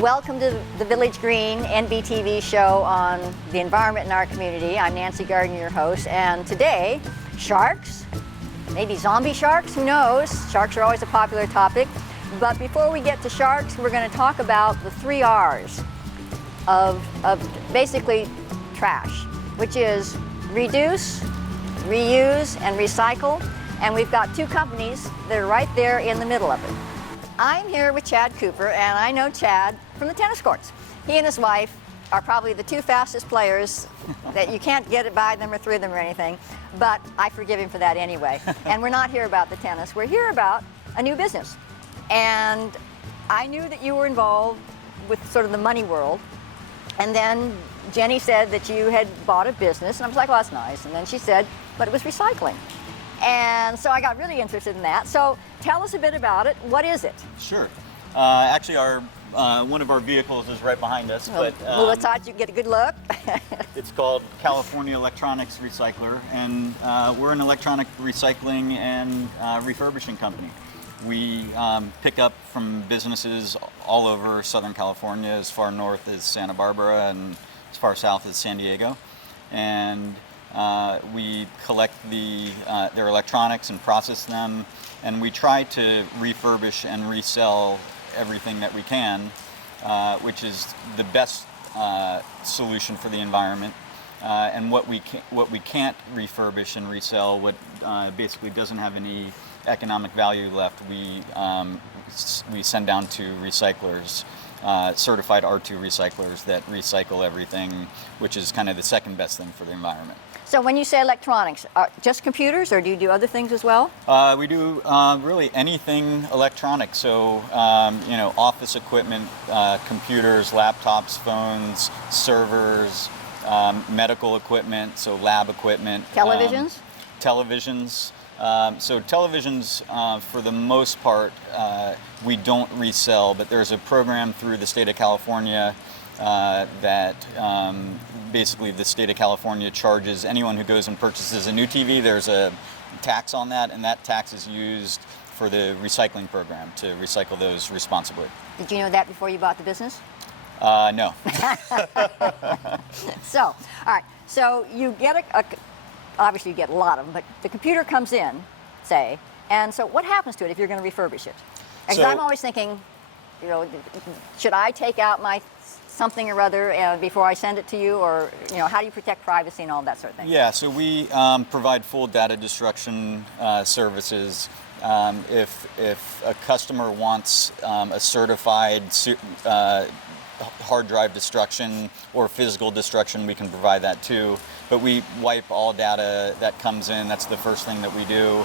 Welcome to the Village Green NBTV show on the environment in our community. I'm Nancy Gardner, your host, and today, sharks, maybe zombie sharks, who knows? Sharks are always a popular topic. But before we get to sharks, we're going to talk about the 3 R's of basically trash, which is reduce, reuse, and recycle. And we've got 2 companies that are right there in the middle of it. I'm here with Chad Cooper, and I know Chad from the tennis courts. He and his wife are probably the 2 fastest players that you can't get it by them or through them or anything, but I forgive him for that anyway. And we're not here about the tennis, we're here about a new business. And I knew that you were involved with sort of the money world, and then Jenny said that you had bought a business, and I was like, well, that's nice. And then she said, but it was recycling. And so I got really interested in that. So tell us a bit about it. What is it? Sure. Actually, one of our vehicles is right behind us. Move aside so you can get a good look. It's called California Electronics Recycler, and we're an electronic recycling and refurbishing company. We pick up from businesses all over Southern California, as far north as Santa Barbara and as far south as San Diego. And we collect their electronics and process them, and we try to refurbish and resell everything that we can, which is the best solution for the environment. And what we can't refurbish and resell, what basically doesn't have any economic value left, we send down to recyclers. Certified R2 recyclers that recycle everything, which is kind of the second best thing for the environment. So when you say electronics, just computers, or do you do other things as well? We do really anything electronic. So office equipment, computers, laptops, phones, servers, medical equipment, so lab equipment. Televisions? Televisions. So televisions, for the most part, we don't resell, but there's a program through the state of California that basically the state of California charges anyone who goes and purchases a new TV. There's a tax on that, and that tax is used for the recycling program to recycle those responsibly. Did you know that before you bought the business? No. So, all right, so you get obviously you get a lot of them, but the computer comes in, say, and so what happens to it if you're going to refurbish it? Because I'm always thinking, should I take out my something or other before I send it to you, or how do you protect privacy and all that sort of thing? Yeah, so we provide full data destruction services. If a customer wants a certified hard drive destruction or physical destruction, we can provide that too. But we wipe all data that comes in. That's the first thing that we do.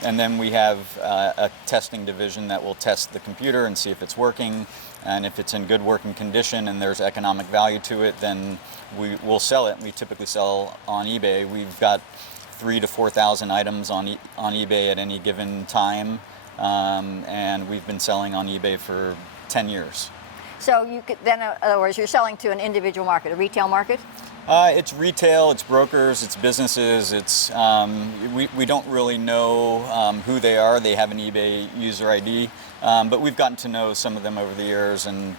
And then we have a testing division that will test the computer and see if it's working. And if it's in good working condition and there's economic value to it, then we will sell it. We typically sell on eBay. We've got 3,000 to 4,000 items on eBay at any given time. And we've been selling on eBay for 10 years. So you could then, in other words, you're selling to an individual market, a retail market? It's retail, it's brokers, it's businesses. It's we don't really know who they are. They have an eBay user ID, but we've gotten to know some of them over the years, and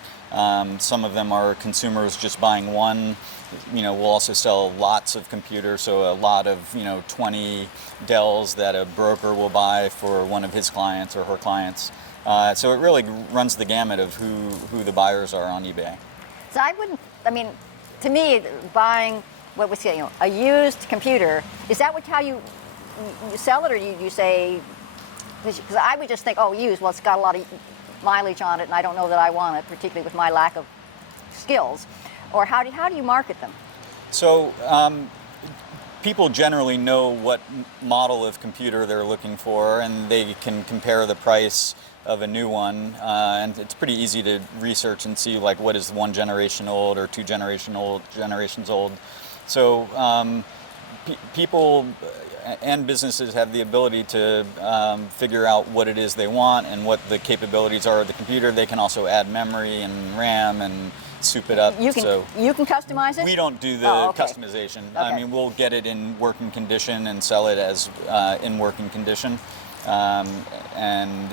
some of them are consumers just buying one. We'll also sell lots of computers, so a lot of 20 Dells that a broker will buy for one of his clients or her clients. So it really runs the gamut of who the buyers are on eBay. So to me, buying a used computer, is that how you sell it, or you say? Because I would just think, used. Well, it's got a lot of mileage on it, and I don't know that I want it, particularly with my lack of skills. Or how do you market them? So people generally know what model of computer they're looking for, and they can compare the price of a new one, and it's pretty easy to research and see what is 1 generation old or 2 generations old. So people and businesses have the ability to figure out what it is they want and what the capabilities are of the computer. They can also add memory and RAM and soup it up. You can customize it? We don't do the customization. Okay. I mean, we'll get it in working condition and sell it as in working condition. And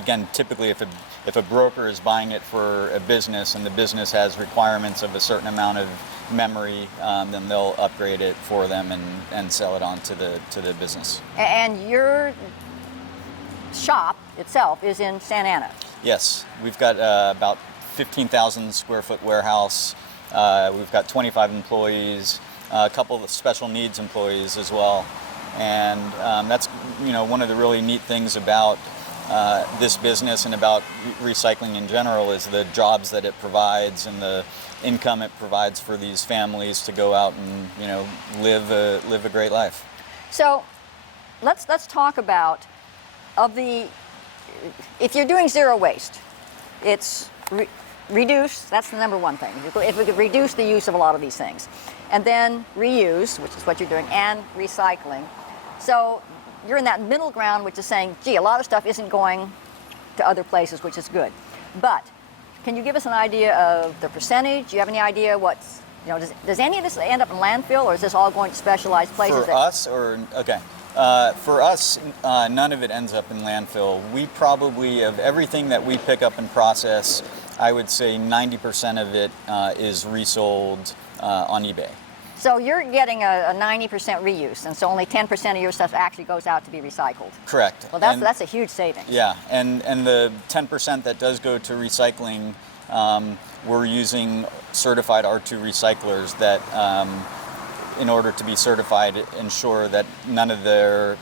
again, typically if if a broker is buying it for a business and the business has requirements of a certain amount of memory, then they'll upgrade it for them and sell it on to the business. And your shop itself is in Santa Ana. Yes, we've got about 15,000 square foot warehouse. We've got 25 employees, a couple of special needs employees as well. And that's one of the really neat things about this business and about recycling in general is the jobs that it provides and the income it provides for these families to go out and live a great life. So let's talk about if you're doing zero waste, it's reduce. That's the number one thing. If we could reduce the use of a lot of these things, and then reuse, which is what you're doing, and recycling. So you're in that middle ground, which is saying, gee, a lot of stuff isn't going to other places, which is good. But can you give us an idea of the percentage? Do you have any idea what's, does any of this end up in landfill, or is this all going to specialized places? For us, or, okay. For us, none of it ends up in landfill. We probably, of everything that we pick up and process, I would say 90% of it is resold on eBay. So you're getting a 90% reuse, and so only 10% of your stuff actually goes out to be recycled. Correct. Well, that's a huge savings. Yeah, and the 10% that does go to recycling, we're using certified R2 recyclers that, in order to be certified, ensure that none of their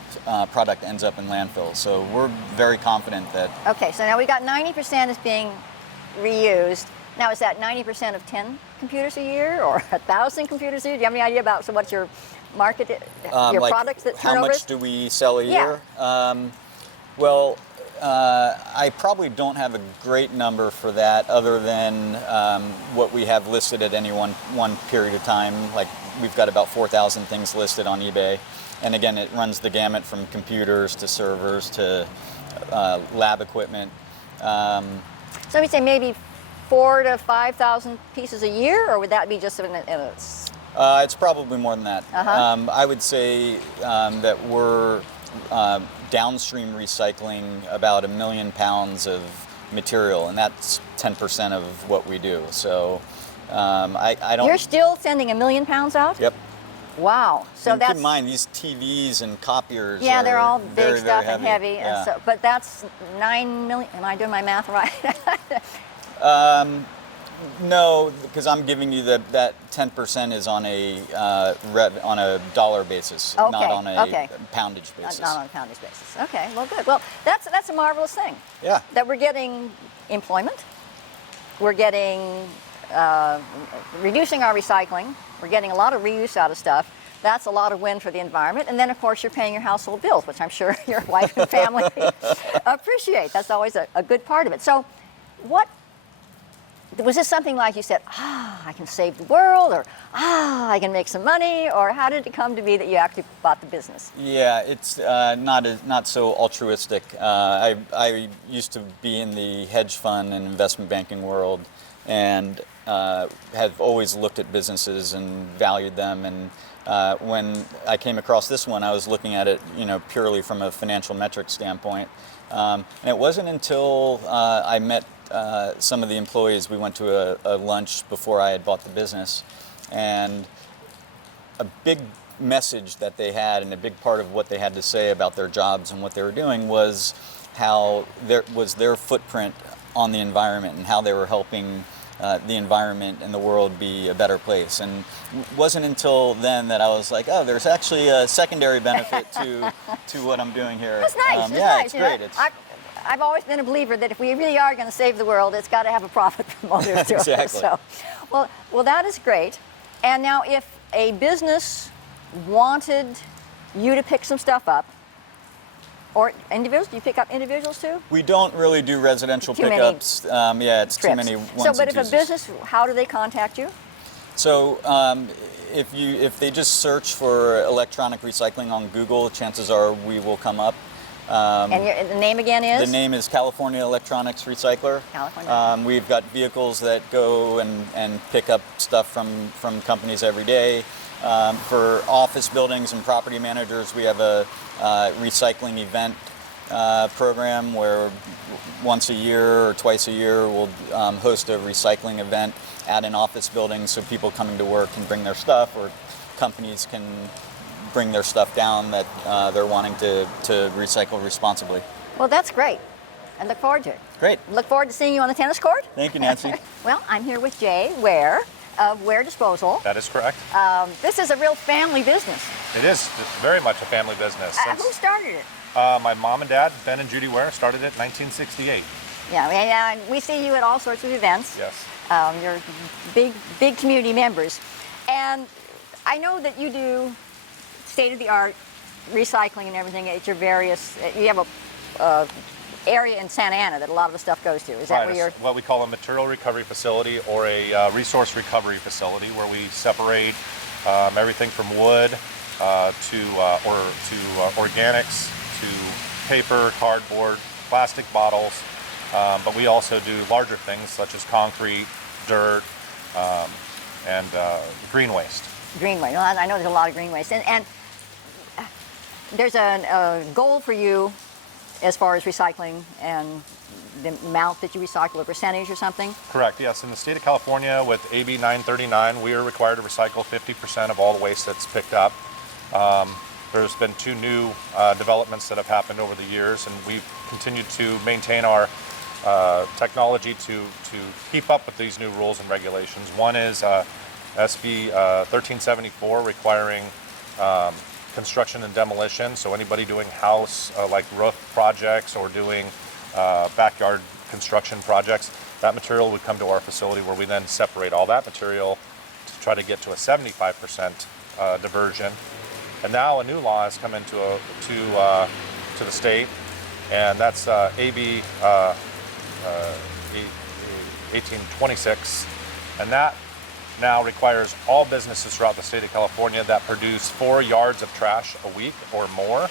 product ends up in landfill. So we're very confident that... Okay, so now we got 90% is being reused. Now, is that 90% of 10 computers a year or 1,000 computers a year? Do you have any idea about what your market, your like products that how turnover much is? do we sell a year? Yeah. Well, I probably don't have a great number for that other than what we have listed at any one period of time. Like we've got about 4,000 things listed on eBay. And again, it runs the gamut from computers to servers to lab equipment. So we say maybe 4,000 to 5,000 pieces a year, or would that be just in a it's probably more than that. I would say that we're downstream recycling about 1 million pounds of material, and that's 10% of what we do. So I don't... You're still sending 1 million pounds out? Yep. Wow. So and that's... keep in mind, these TVs and copiers yeah, are they're all big very, stuff very and heavy. Yeah. And so, but that's 9 million. Am I doing my math right? No, because I'm giving you that 10% is on a dollar basis, Okay, not on a okay. poundage basis. Not on a poundage basis. Okay, well, good. Well, that's a marvelous thing. Yeah. That we're getting employment. We're getting reducing our recycling. We're getting a lot of reuse out of stuff. That's a lot of win for the environment. And then, of course, you're paying your household bills, which I'm sure your wife and family appreciate. That's always a good part of it. So was this something like you said, I can save the world, or I can make some money, or how did it come to be that you actually bought the business? Yeah, it's not so altruistic. I used to be in the hedge fund and investment banking world, and have always looked at businesses and valued them. And when I came across this one, I was looking at it, purely from a financial metric standpoint. And it wasn't until I met some of the employees. We went to a lunch before I had bought the business, and a big message that they had, and a big part of what they had to say about their jobs and what they were doing, was how there was their footprint on the environment and how they were helping the environment and the world be a better place. And it wasn't until then that I was like, oh, there's actually a secondary benefit to what I'm doing here. That's nice. Yeah, nice. it's great. I've always been a believer that if we really are going to save the world, it's got to have a profit motive to it. Exactly. So, well, that is great. And now, if a business wanted you to pick some stuff up, or individuals, do you pick up individuals too? We don't really do residential Too pickups. Yeah, it's trips. too many ones So, but and if a twos. business, how do they contact you? So if they just search for electronic recycling on Google, chances are we will come up. And the name again is? The name is California Electronics Recycler. California. We've got vehicles that go and pick up stuff from companies every day. For office buildings and property managers, we have a recycling event program where once a year or twice a year we'll host a recycling event at an office building so people coming to work can bring their stuff, or companies can bring their stuff down that they're wanting to recycle responsibly. Well, that's great. I look forward to it. Great. Look forward to seeing you on the tennis court. Thank you, Nancy. Well, I'm here with Jay Ware of Ware Disposal. That is correct. This is a real family business. It is very much a family business. Who started it? My mom and dad, Ben and Judy Ware, started it in 1968. Yeah, and we see you at all sorts of events. Yes. You're big community members. And I know that you do state-of-the-art recycling and everything at your various, you have a area in Santa Ana that a lot of the stuff goes to. Is that Right, where you're? what we call a material recovery facility, or a resource recovery facility, where we separate everything from wood to organics, to paper, cardboard, plastic bottles, but we also do larger things such as concrete, dirt, and green waste. Green waste. Well, I know there's a lot of green waste. And there's a goal for you as far as recycling and the amount that you recycle, a percentage or something? Correct, yes. In the state of California, with AB 939, we are required to recycle 50% of all the waste that's picked up. There's been two new developments that have happened over the years, and we've continued to maintain our technology to keep up with these new rules and regulations. One is SB 1374, requiring construction and demolition. So anybody doing house, like roof projects, or doing backyard construction projects, that material would come to our facility, where we then separate all that material to try to get to a 75% diversion. And now a new law has come into to the state, and that's AB 1826, and that now requires all businesses throughout the state of California that produce 4 yards of trash a week or more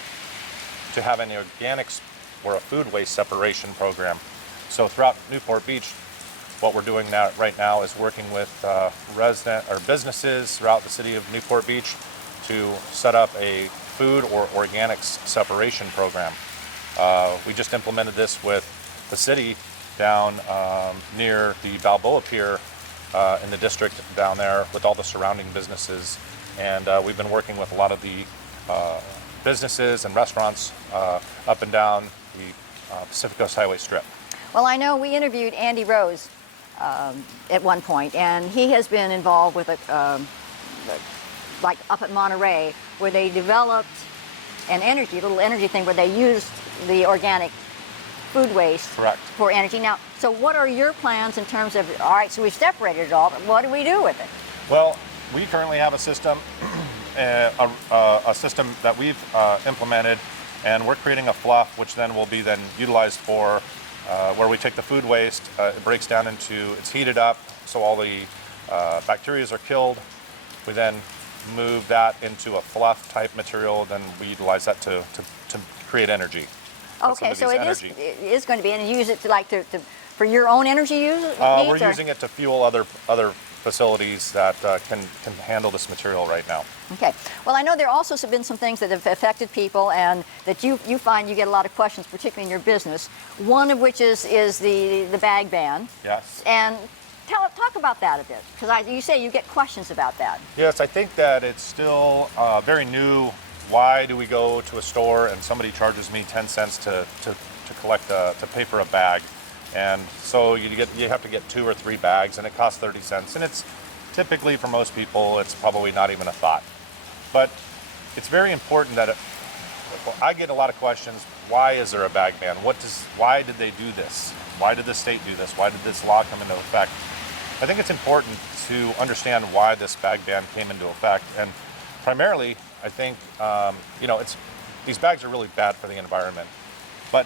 to have an organics or a food waste separation program. So throughout Newport Beach, what we're doing now, right now, is working with businesses throughout the city of Newport Beach to set up a food or organics separation program. We just implemented this with the city down near the Balboa Pier in the district down there, with all the surrounding businesses, and we've been working with a lot of the businesses and restaurants up and down the Pacific Coast Highway Strip. Well, I know we interviewed Andy Rose at one point, and he has been involved with like up at Monterey, where they developed a little energy thing where they used the organic food waste. Correct. For energy. Now, so what are your plans in terms of, all right, so we've separated it all, but what do we do with it? Well, we currently have a system, a system that we've implemented, and we're creating a fluff, which then will be utilized for where we take the food waste, it breaks down into, it's heated up, so all the bacteria are killed. We then move that into a fluff type material, then we utilize that to create energy. Okay, so it is going to be, and you use it for your own energy use needs? We're using it to fuel other facilities that can handle this material right now. Okay. Well, I know there also have been some things that have affected people, and that you find you get a lot of questions, particularly in your business. One of which is the bag ban. Yes. And talk about that a bit, because you say you get questions about that. Yes, I think that it's still very new. Why do we go to a store and somebody charges me 10 cents to pay for a bag? And so you have to get 2 or 3 bags, and it costs 30 cents. And it's typically, for most people, it's probably not even a thought. But it's very important that I get a lot of questions. Why is there a bag ban? Why did they do this? Why did the state do this? Why did this law come into effect? I think it's important to understand why this bag ban came into effect. And primarily, I think, these bags are really bad for the environment. But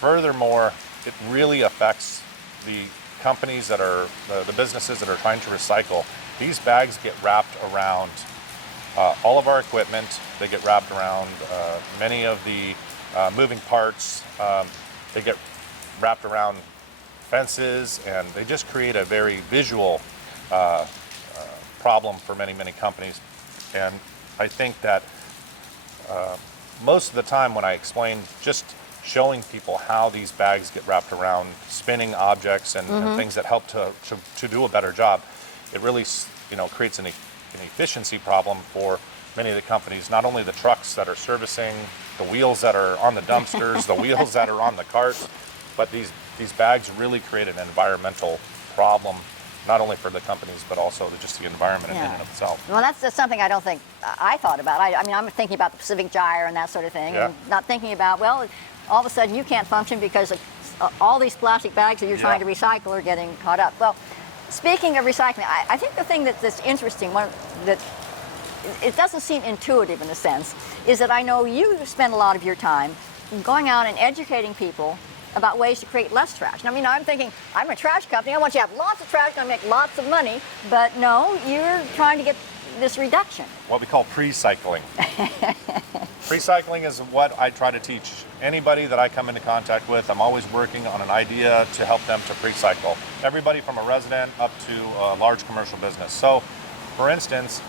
furthermore, it really affects the companies that are, the businesses that are trying to recycle. These bags get wrapped around all of our equipment. They get wrapped around many of the moving parts. They get wrapped around fences, and they just create a very visual problem for many, many companies. And I think that most of the time when I explain just showing people how these bags get wrapped around spinning objects and things that help to do a better job. It really, creates an efficiency problem for many of the companies, not only the trucks that are servicing, the wheels that are on the dumpsters, the wheels that are on the carts, but these bags really create an environmental problem, not only for the companies, but also just the environment in and of itself. Well, that's just something I don't think I thought about. I mean, I'm thinking about the Pacific Gyre and that sort of thing, and not thinking about, well, all of a sudden you can't function because all these plastic bags that you're trying to recycle are getting caught up. Well, speaking of recycling, I think the thing that's interesting, that it doesn't seem intuitive in a sense, is that I know you spend a lot of your time going out and educating people about ways to create less trash. I mean, I'm thinking, I'm a trash company, I want you to have lots of trash, I'm gonna make lots of money, but no, you're trying to get this reduction. What we call pre-cycling. Pre-cycling is what I try to teach anybody that I come into contact with. I'm always working on an idea to help them to pre-cycle. Everybody from a resident up to a large commercial business. So, for instance,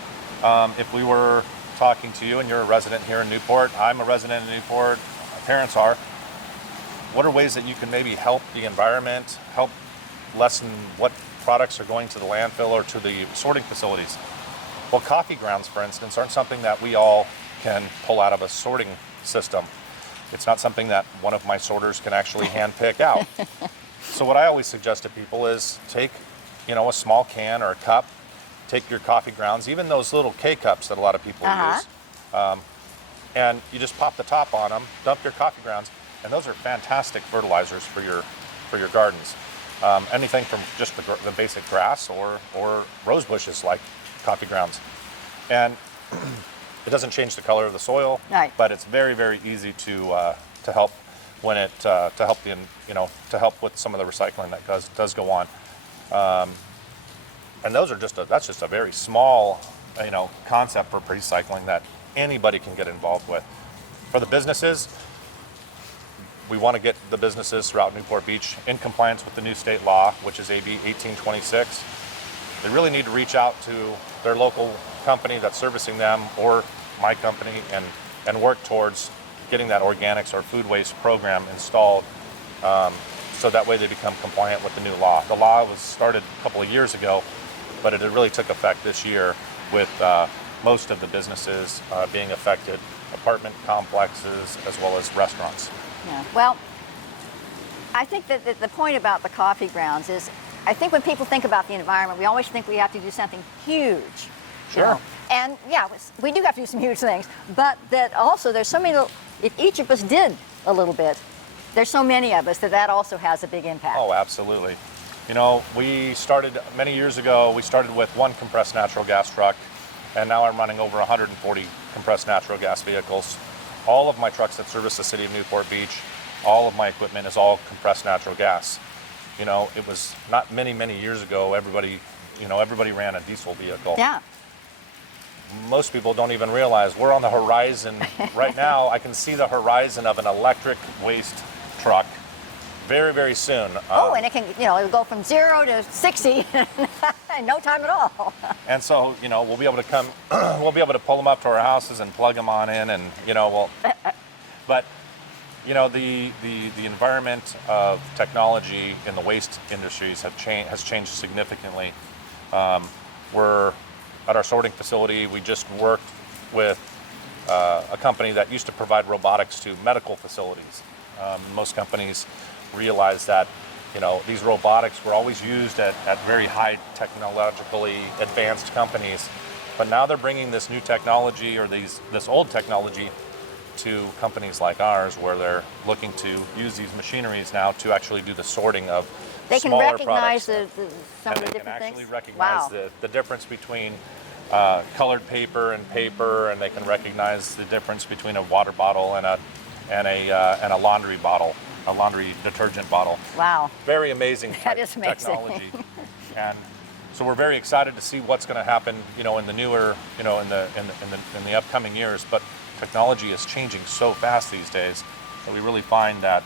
if we were talking to you and you're a resident here in Newport, I'm a resident in Newport, my parents are, what are ways that you can maybe help the environment, help lessen what products are going to the landfill or to the sorting facilities? Well, coffee grounds, for instance, aren't something that we all can pull out of a sorting system. It's not something that one of my sorters can actually hand pick out. So what I always suggest to people is take, a small can or a cup, take your coffee grounds, even those little K-cups that a lot of people use, and you just pop the top on them, dump your coffee grounds, and those are fantastic fertilizers for your gardens. Anything from just the basic grass or rose bushes like coffee grounds. And it doesn't change the color of the soil, but it's very, very easy to help when to help with some of the recycling that does go on. And those are that's just a very small, concept for recycling that anybody can get involved with. For the businesses, we want to get the businesses throughout Newport Beach in compliance with the new state law, which is AB 1826. They really need to reach out to their local company that's servicing them or my company and work towards getting that organics or food waste program installed, so that way they become compliant with the new law. The law was started a couple of years ago, but it really took effect this year with most of the businesses being affected, apartment complexes as well as restaurants. Yeah. Well, I think that the point about the coffee grounds is, I think when people think about the environment, we always think we have to do something huge. Sure. And yeah, we do have to do some huge things, but that also there's so many little, if each of us did a little bit, there's so many of us that also has a big impact. Oh, absolutely. We started many years ago, we started with one compressed natural gas truck, and now I'm running over 140 compressed natural gas vehicles. All of my trucks that service the city of Newport Beach, all of my equipment is all compressed natural gas. It was not many, many years ago, everybody ran a diesel vehicle. Yeah. Most people don't even realize we're on the horizon. Right now, I can see the horizon of an electric waste truck very, very soon. And it can, it'll go from 0 to 60 in no time at all. And so, we'll be able to we'll be able to pull them up to our houses and plug them on in, and but the environment of technology in the waste industries has changed significantly. We're at our sorting facility. We just worked with a company that used to provide robotics to medical facilities. Most companies realize that these robotics were always used at very high technologically advanced companies, but now they're bringing this new technology or this old technology to companies like ours, where they're looking to use these machineries now to actually do the sorting of smaller products. They can recognize some of the different things? They can actually recognize the difference between colored paper and paper, and they can recognize the difference between a water bottle and a laundry bottle, a laundry detergent bottle. Wow. Very amazing Amazing. technology. And so we're very excited to see what's going to happen, in the newer, in the upcoming years. But technology is changing so fast these days that we really find that,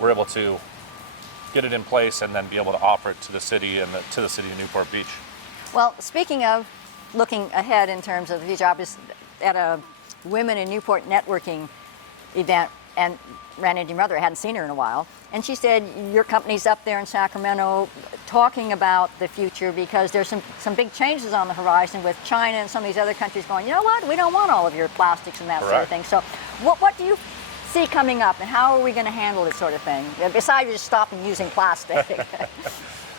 we're able to get it in place and then be able to offer it to the city and to the city of Newport Beach. Well, speaking of looking ahead in terms of the job, is at a Women in Newport networking event and ran into your mother. I hadn't seen her in a while. And she said, your company's up there in Sacramento talking about the future because there's some big changes on the horizon with China and some of these other countries going, you know what, we don't want all of your plastics and that sort of thing. So what do you see coming up, and how are we going to handle this sort of thing, besides just stopping using plastic?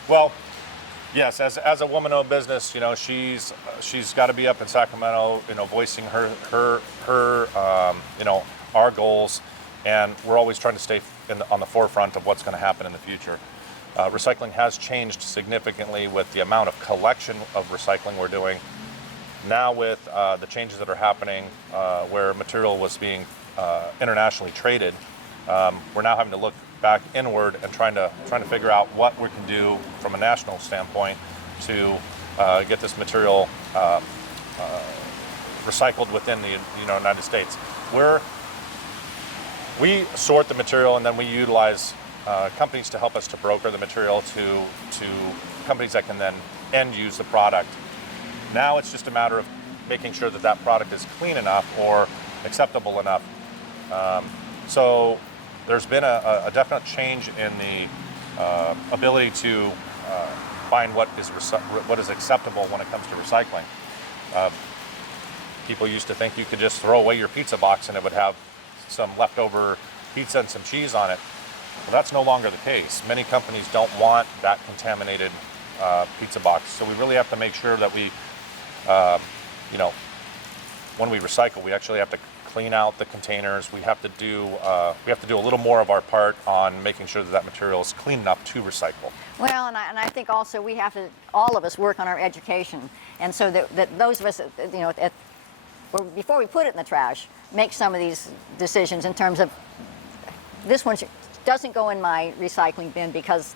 Well, yes, as a woman-owned business, you know, she's got to be up in Sacramento, you know, voicing her you know, our goals, and we're always trying to stay on the forefront of what's going to happen in the future. Recycling has changed significantly with the amount of collection of recycling we're doing. Now with the changes that are happening, where material was being internationally traded, we're now having to look back inward and trying to figure out what we can do from a national standpoint to get this material recycled within the United States. We sort the material and then we utilize companies to help us to broker the material to companies that can then end use the product. Now it's just a matter of making sure that that product is clean enough or acceptable enough. So there's been a definite change in the ability to find what is acceptable when it comes to recycling. People used to think you could just throw away your pizza box and it would have some leftover pizza and some cheese on it. Well, that's no longer the case. Many companies don't want that contaminated pizza box, so we really have to make sure that we, you know, when we recycle, we actually have to clean out the containers. We have to do a little more of our part on making sure that that material is clean enough to recycle. Well, and I think also we have to, all of us, work on our education, and so that those of us, you know, before we put it in the trash, make some of these decisions in terms of this one doesn't go in my recycling bin because,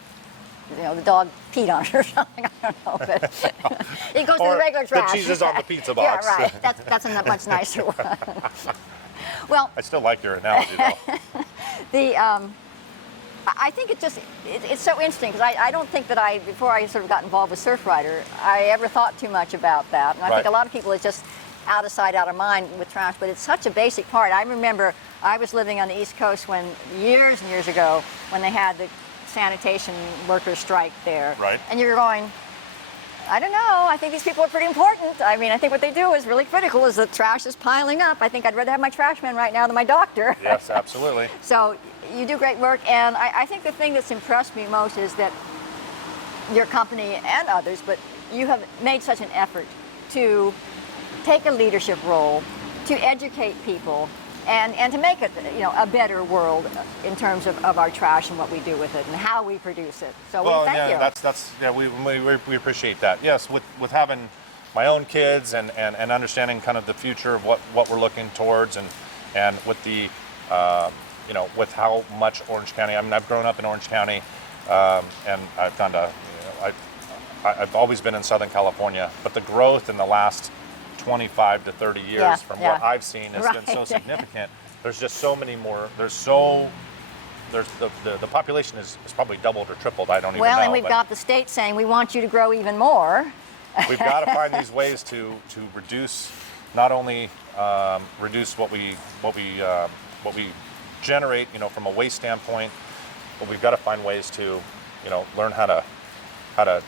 you know, the dog peed on it or something. I don't know, but it goes to the regular trash. The cheese is on the pizza box. Yeah, right. That's a much nicer one. Well, I still like your analogy, though. I think it's so interesting because I don't think that before I sort of got involved with Surfrider, I ever thought too much about that. And I think a lot of people, it's just out of sight, out of mind with trash, but it's such a basic part. I remember I was living on the East Coast years and years ago when they had the sanitation workers strike there. Right. And you're going, I don't know, I think these people are pretty important. I mean, I think what they do is really critical as the trash is piling up. I think I'd rather have my trash man right now than my doctor. Yes, absolutely. So you do great work, and I think the thing that's impressed me most is that your company and others, but you have made such an effort to take a leadership role, to educate people, and to make it, you know, a better world in terms of our trash and what we do with it and how we produce it. So we thank you. We appreciate that. Yes, with having my own kids and understanding kind of the future of what we're looking towards and with the you know, with how much Orange County. I mean, I've grown up in Orange County, and I've done I've always been in Southern California, but the growth in the last 25 to 30 years from what I've seen has been so significant. There's just so many more. There's the population is probably doubled or tripled. I don't even know. Well, and we've got the state saying we want you to grow even more. We've got to find these ways to reduce, not only reduce what we generate, you know, from a waste standpoint, but we've got to find ways to, you know, learn how to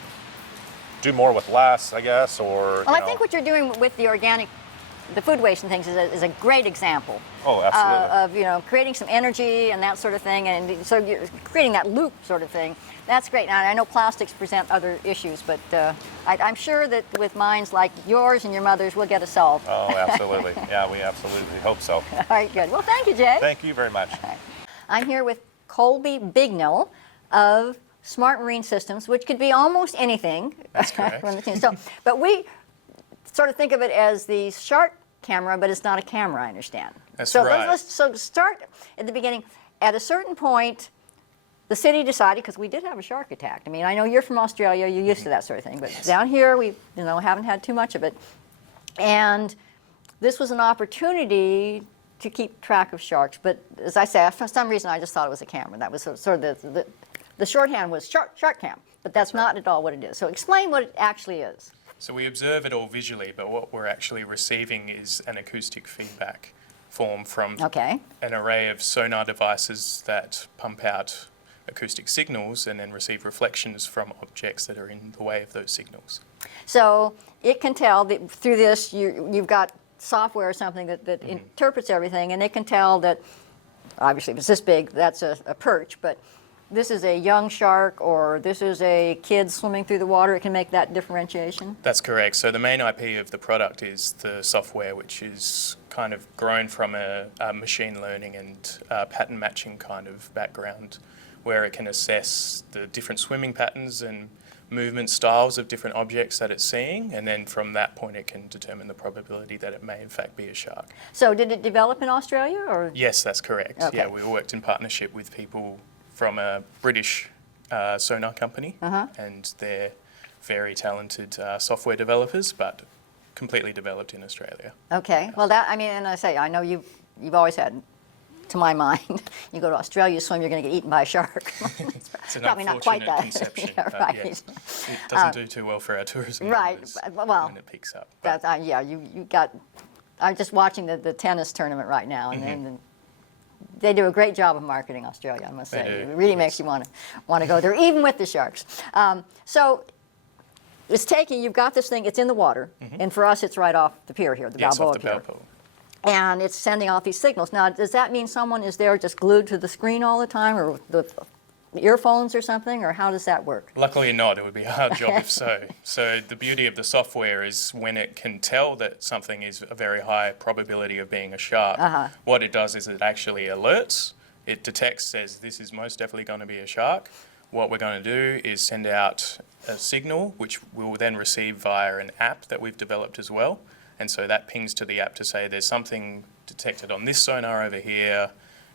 do more with less, I guess, or. Well, I think what you're doing with the food waste and things is a great example. Oh, absolutely. Of, you know, creating some energy and that sort of thing, and so you're creating that loop sort of thing. That's great. Now, I know plastics present other issues, but I'm sure that with minds like yours and your mother's, we'll get it solved. Oh, absolutely. Yeah, we absolutely hope so. All right, good. Well, thank you, Jay. Thank you very much. Right. I'm here with Colby Bignell of Smart Marine Systems, which could be almost anything. That's correct. From the team. So, but we sort of think of it as the shark camera, but it's not a camera, I understand. That's so right. Let's start at the beginning. At a certain point, the city decided, because we did have a shark attack. I mean, I know you're from Australia, you're used to that sort of thing, but down here we, you know, haven't had too much of it. And this was an opportunity to keep track of sharks. But as I say, for some reason, I just thought it was a camera. That was sort of the shorthand was shark cam, but that's not at all what it is. So explain what it actually is. So we observe it all visually, but what we're actually receiving is an acoustic feedback. form from Okay. an array of sonar devices that pump out acoustic signals and then receive reflections from objects that are in the way of those signals. So it can tell that through this, you've got software or something that interprets everything, and it can tell that, obviously if it's this big, that's a perch, but this is a young shark or this is a kid swimming through the water. It can make that differentiation? That's correct. So the main IP of the product is the software, which is kind of grown from a machine learning and pattern matching kind of background, where it can assess the different swimming patterns and movement styles of different objects that it's seeing, and then from that point it can determine the probability that it may in fact be a shark. So did it develop in Australia, or? Yes, that's correct. Okay. Yeah, we worked in partnership with people from a British sonar company, and they're very talented software developers, but completely developed in Australia. Okay. Well, that, I mean, and I say, I know you've always had, to my mind, you go to Australia, you swim, you're going to get eaten by a shark. It's an Probably not quite unfortunate that. conception, Yeah, but right. yes, it doesn't do too well for our tourism Right. numbers Well, when it picks up. But That's, yeah, you got, I'm just watching the tennis tournament right now, and then they do a great job of marketing Australia, I must They say. do, It really makes you want to go there, even with the sharks. So it's taking, you've got this thing, it's in the water, and for us it's right off the pier here, the yes, Balboa off the Pier. Balboa. And it's sending out these signals. Now, does that mean someone is there just glued to the screen all the time, or the earphones or something, or how does that work? Luckily not, it would be a hard job if so. So the beauty of the software is when it can tell that something is a very high probability of being a shark, what it does is it actually alerts, it detects, says this is most definitely going to be a shark. What we're going to do is send out a signal, which we'll then receive via an app that we've developed as well. And so that pings to the app to say there's something detected on this sonar over here,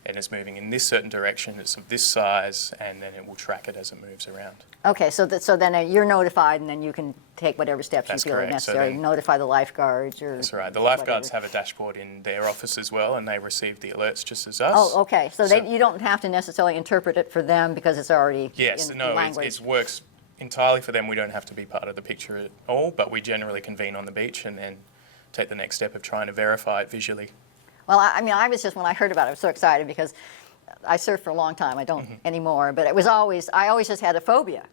and it's moving in this certain direction, it's of this size, and then it will track it as it moves around. Okay, so then you're notified, and then you can take whatever steps That's you feel are correct. So necessary. then- Notify the lifeguards or. That's right. The lifeguards whatever. have a dashboard in their office as well, and they receive the alerts just as us. Oh, okay. So, So- you don't have to necessarily interpret it for them because it's already Yes, in no, language. it works entirely for them. We don't have to be part of the picture at all, but we generally convene on the beach and then take the next step of trying to verify it visually. Well, I mean, I was just, when I heard about it, I was so excited because I surfed for a long time. I don't anymore, but it was always, I always just had a phobia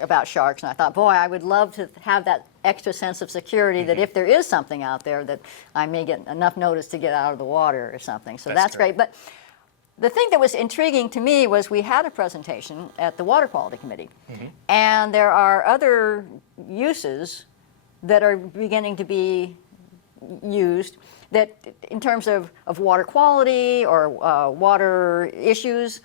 about sharks, and I thought, boy, I would love to have that extra sense of security that if there is something out there that I may get enough notice to get out of the water or something. So that's great. But the thing that was intriguing to me was we had a presentation at the Water Quality Committee, and there are other uses that are beginning to be used that in terms of water quality or water issues.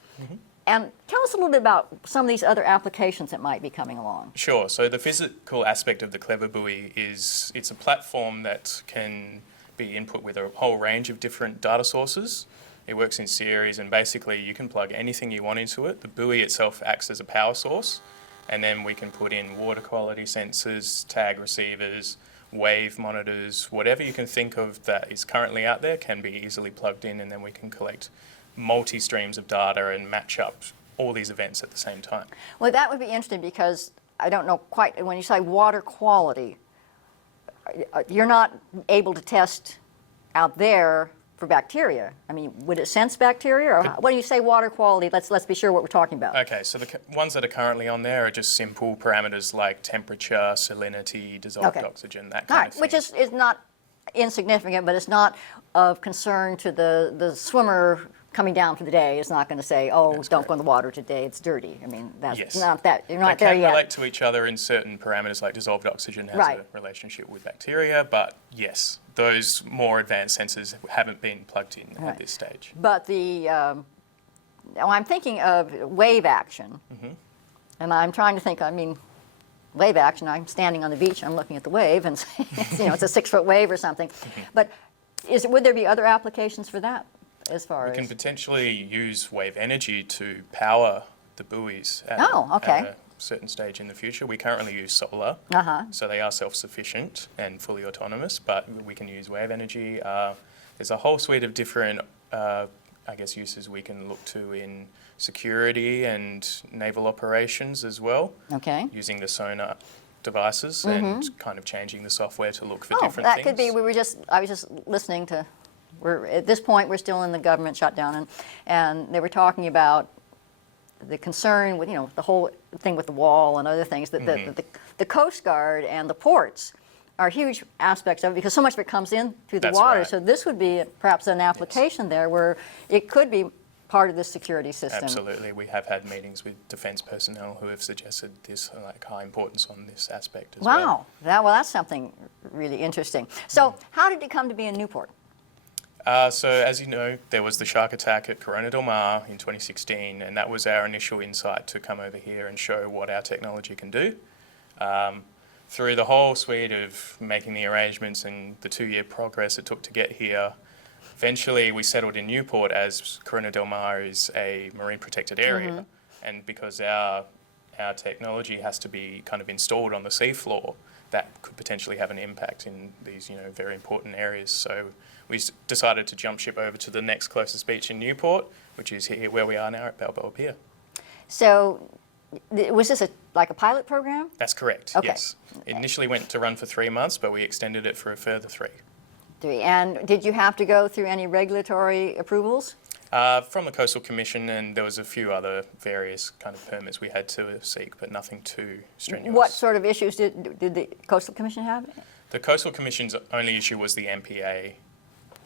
And tell us a little bit about some of these other applications that might be coming along. Sure. So the physical aspect of the Clever Buoy is it's a platform that can be input with a whole range of different data sources. It works in series, and basically you can plug anything you want into it. The buoy itself acts as a power source, and then we can put in water quality sensors, tag receivers, wave monitors, whatever you can think of that is currently out there can be easily plugged in, and then we can collect multi-streams of data and match up all these events at the same time. Well, that would be interesting because I don't know quite, when you say water quality, you're not able to test out there for bacteria. I mean, would it sense bacteria? Or when you say water quality, let's be sure what we're talking about. Okay, so the ones that are currently on there are just simple parameters like temperature, salinity, dissolved oxygen, that All kind right, of thing. which is not insignificant, but it's not of concern to the swimmer coming down for the day. Is not going to say, oh, don't go in the water today, it's dirty. I mean, that's Yes. not that, you're not They there can yet. relate to each other in certain parameters, like dissolved oxygen has Right. a relationship with bacteria, but yes, those more advanced sensors haven't been plugged in Right. at this stage. But now I'm thinking of wave action, and I'm trying to think, I mean, wave action, I'm standing on the beach, I'm looking at the wave, and it's a 6-foot wave or something. But would there be other applications for that as far We as? can potentially use wave energy to power the buoys at, Okay. at a certain stage in the future. We currently use solar, so they are self-sufficient and fully autonomous, but we can use wave energy. There's a whole suite of different, I guess, uses we can look to in security and naval operations as well, using the sonar devices and kind of changing the software to look for different that things. could be, I was just listening to we're at this point we're still in the government shutdown, and they were talking about the concern with the whole thing with the wall and other things that the Coast Guard and the ports are huge aspects of it because so much of it comes in through the That's water. right. So this would be perhaps an application there where it could be part of the security system. Absolutely. We have had meetings with defence personnel who have suggested this high importance on this aspect as well. Wow, that's something really interesting. So how did it come to be in Newport? So as you know, there was the shark attack at Corona del Mar in 2016, and that was our initial insight to come over here and show what our technology can do. Through the whole suite of making the arrangements and the 2-year progress it took to get here, eventually we settled in Newport as Corona del Mar is a marine protected area, and because our technology has to be kind of installed on the seafloor, that could potentially have an impact in these very important areas. So we decided to jump ship over to the next closest beach in Newport, which is here where we are now at Balboa Pier. So was this like a pilot program? That's correct, Okay. yes. It initially went to run for 3 months, but we extended it for a further 3. And did you have to go through any regulatory approvals? From the Coastal Commission, and there was a few other various kind of permits we had to seek, but nothing too strenuous. What sort of issues did the Coastal Commission have? The Coastal Commission's only issue was the MPA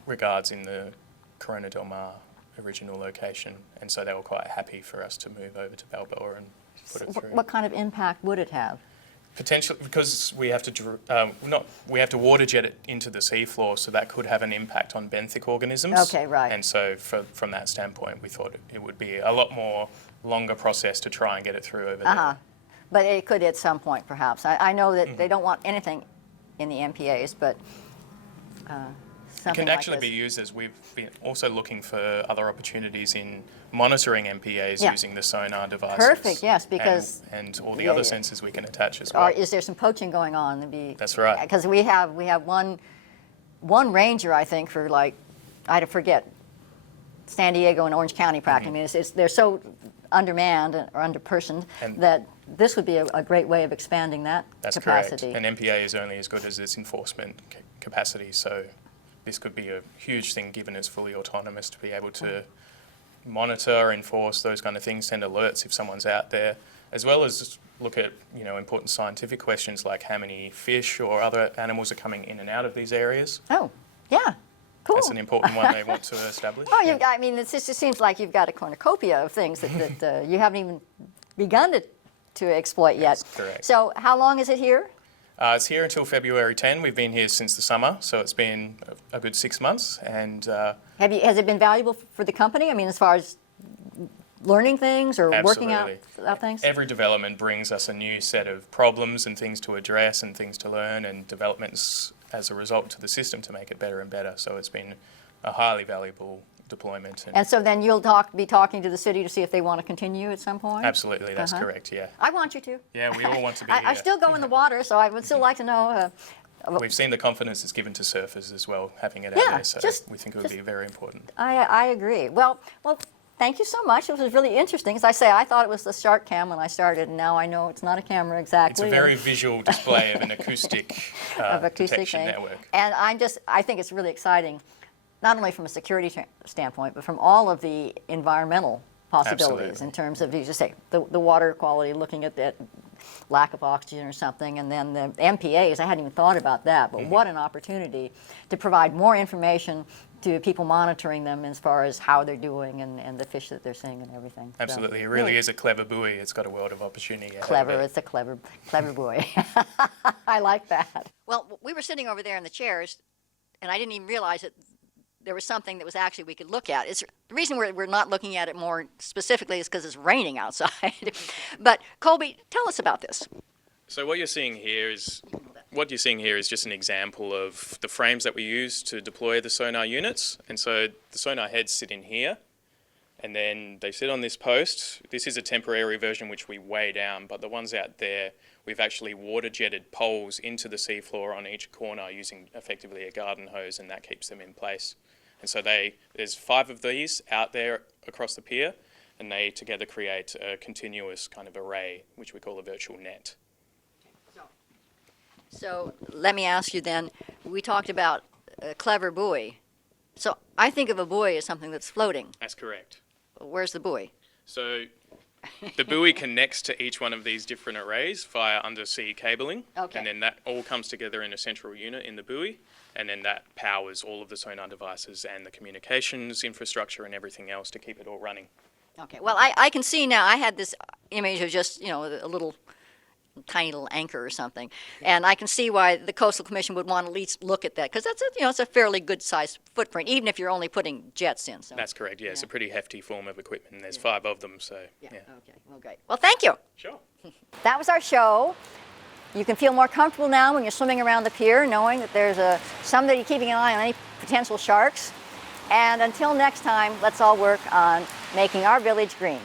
regards in the Corona del Mar original location, and so they were quite happy for us to move over to Balboa and put it through. What kind of impact would it have? Potentially, because we have to water jet it into the seafloor, so that could have an impact on benthic organisms. Okay, right. And so from that standpoint, we thought it would be a lot more longer process to try and get it through over there. But it could at some point, perhaps. I know that they don't want anything in the MPAs, but It something can like actually this. be used as we've been also looking for other opportunities in monitoring MPAs Yeah. using the sonar devices. Perfect, yes, because- and all the Yeah, other yeah. sensors we can attach as well. Or is there some poaching going on? That's right. Because we have one ranger, I think, for I forget, San Diego and Orange County practically. I mean, they're so undermanned or underpersoned And- that this would be a great way of expanding that That's capacity. correct. An MPA is only as good as its enforcement capacity, so this could be a huge thing given it's fully autonomous to be able to monitor, enforce those kind of things, send alerts if someone's out there, as well as look at important scientific questions like how many fish or other animals are coming in and out of these areas. Oh, yeah, cool. That's an important one they want to establish. Oh, Yeah. I mean, it seems like you've got a cornucopia of things that you haven't even begun to exploit yet. That's correct. So how long is it here? It's here until February 10. We've been here since the summer, so it's been a good 6 months. And Has it been valuable for the company? I mean, as far as learning things or working out things? every development brings us a new set of problems and things to address and things to learn and developments as a result to the system to make it better and better. So it's been a highly valuable deployment. And so then you'll be talking to the city to see if they want to continue at some point? Absolutely, that's correct, yeah. I want you to. Yeah, we all want to be I here. still go in the water, so I would still like to know. We've seen the confidence it's given to surfers as well, having it Yeah, out there, so we think it would just- be very important. I agree. Well, thank you so much. It was really interesting. As I say, I thought it was the shark cam when I started, and now I know it's not a camera exactly. It's a very visual display of an acoustic, detection network. And I think it's really exciting, not only from a security standpoint, but from all of the environmental possibilities Absolutely. in terms of, you just say, the water quality, looking at that lack of oxygen or something, and then the MPAs, I hadn't even thought about that, but what an opportunity to provide more information to people monitoring them as far as how they're doing and the fish that they're seeing and everything. So, Absolutely, it really is a clever buoy. It's got a world of opportunity ahead of clever. it. It's a clever boy. I like that. Well, we were sitting over there in the chairs, and I didn't even realize that there was something that was actually we could look at. The reason we're not looking at it more specifically is because it's raining outside. But Colby, tell us about this. So what you're seeing here is just an example of the frames that we use to deploy the sonar units. And so the sonar heads sit in here, and then they sit on this post. This is a temporary version which we weigh down, but the ones out there, we've actually water jetted poles into the seafloor on each corner using effectively a garden hose, and that keeps them in place. And so there's 5 of these out there across the pier, and they together create a continuous kind of array, which we call a virtual net. So let me ask you then, we talked about a clever buoy. So I think of a buoy as something that's floating. That's correct. Where's the buoy? So the buoy connects to each one of these different arrays via undersea cabling. Okay. And then that all comes together in a central unit in the buoy. And then that powers all of the sonar devices and the communications infrastructure and everything else to keep it all running. Okay, well, I can see now, I had this image of just, you know, a little, tiny little anchor or something. And I can see why the Coastal Commission would want to at least look at that, because that's a, you know, it's a fairly good-sized footprint, even if you're only putting jets in. So. That's correct, yeah. It's a pretty hefty form of equipment, and there's 5 of them, so yeah. Okay, well, great. Well, thank you. Sure. That was our show. You can feel more comfortable now when you're swimming around the pier, knowing that there's somebody keeping an eye on any potential sharks. And until next time, let's all work on making our village green.